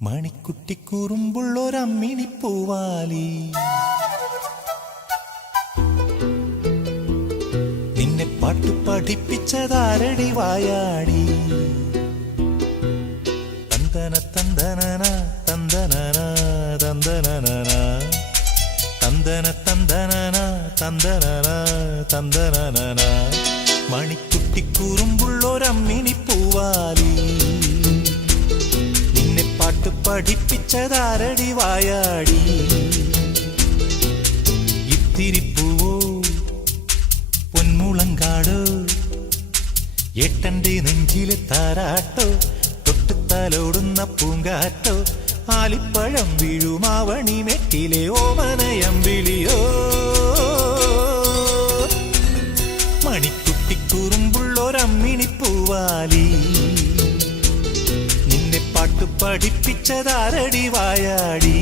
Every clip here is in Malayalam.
മണിക്കുട്ടിക്കൂറുമ്പുള്ളൊരമ്മിണി പൂവാലി. നിന്നെ പാട്ട് പഠിപ്പിച്ചതാരടി വായാടി. തന്തന തന്തനന തന്തനന തന്തനന തന്തന തന്തനന തന്തനന തന്തനന മണിക്കുട്ടിക്കൂറുമ്പുള്ളൊരമ്മിണി പൂവാലി നിന്നെ പാട്ട് പഠിപ്പിച്ചതാരടി വായാടി? ഇത്തിരിപ്പൂവോ പൊന്മുളങ്കാടോ? എട്ടന്റെ നെഞ്ചിലെ താരാട്ടോ? തൊട്ടുത്താലോടുന്ന പൂങ്കാറ്റോ? ആലിപ്പഴം വീഴുമാവണി മെറ്റിലെ ഓമനയം പഠിപ്പിച്ചതാരടി വായാടി.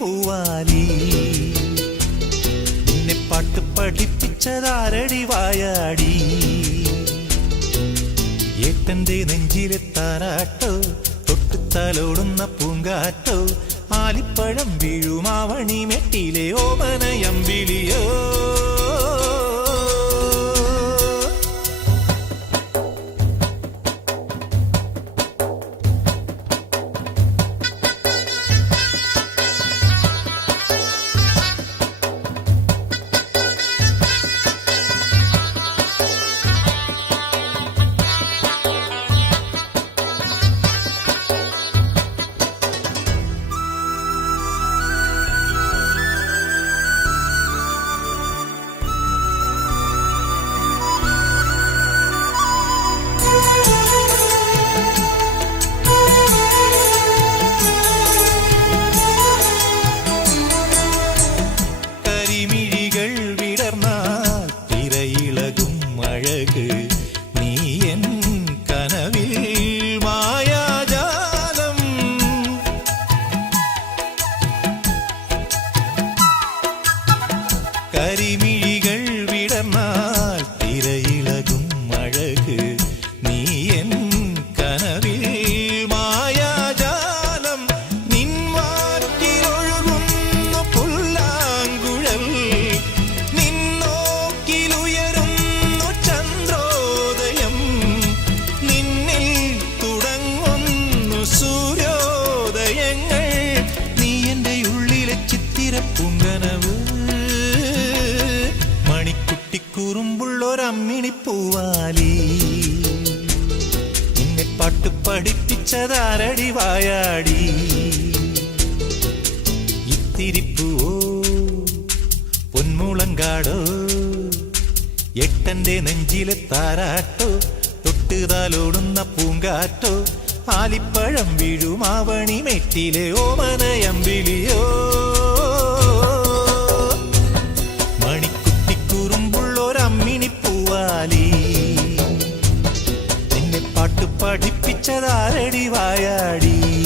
പൂവാലി. നിന്നെ പാട്ട് പഠിപ്പിച്ചതാരടി വായാടി. ഏട്ടന്റെ നെഞ്ചിലെ താരാട്ടോ തൊട്ടുത്തലോടുന്ന പൂങ്കാറ്റോ ആലിപ്പഴം വീഴുമാവണി മെട്ടിലെ ഓമനയം വിളിയോ കരിമിഴികൾ വിടർന്നാൽ തിരയിളകും അഴക് നീ എൻ കനവിൽ മായാജാലം നിൻവാറ്റിലൊഴുകുന്നു പുല്ലാങ്കുഴൽ. നിന്നോക്കിലുയരുന്നു ചന്ദ്രോദയം നിന്നിൽ തുടങ്ങുന്നു സൂര്യോദയങ്ങൾ. നീ എന്റെ ഉള്ളിലെ ചിത്തിരപ്പുങ്കനവ് മണിക്കുട്ടിക്കുറുമ്പുള്ളൊരമ്മിണി പഠിപ്പിച്ചതാരടി വായാടി? ഇത്തിരിപ്പൂവോ പൊന്മുളങ്കാടോ? എട്ടന്റെ നെഞ്ചിലെ താരാട്ടോ തൊട്ടുതാലോടുന്ന പൂങ്കാറ്റോ? ആലിപ്പഴം വീഴുമാവണി മെറ്റിലെ ഓമനയം നിന്നെ പാട്ട് പഠിപ്പിച്ചതാരടി വായാടി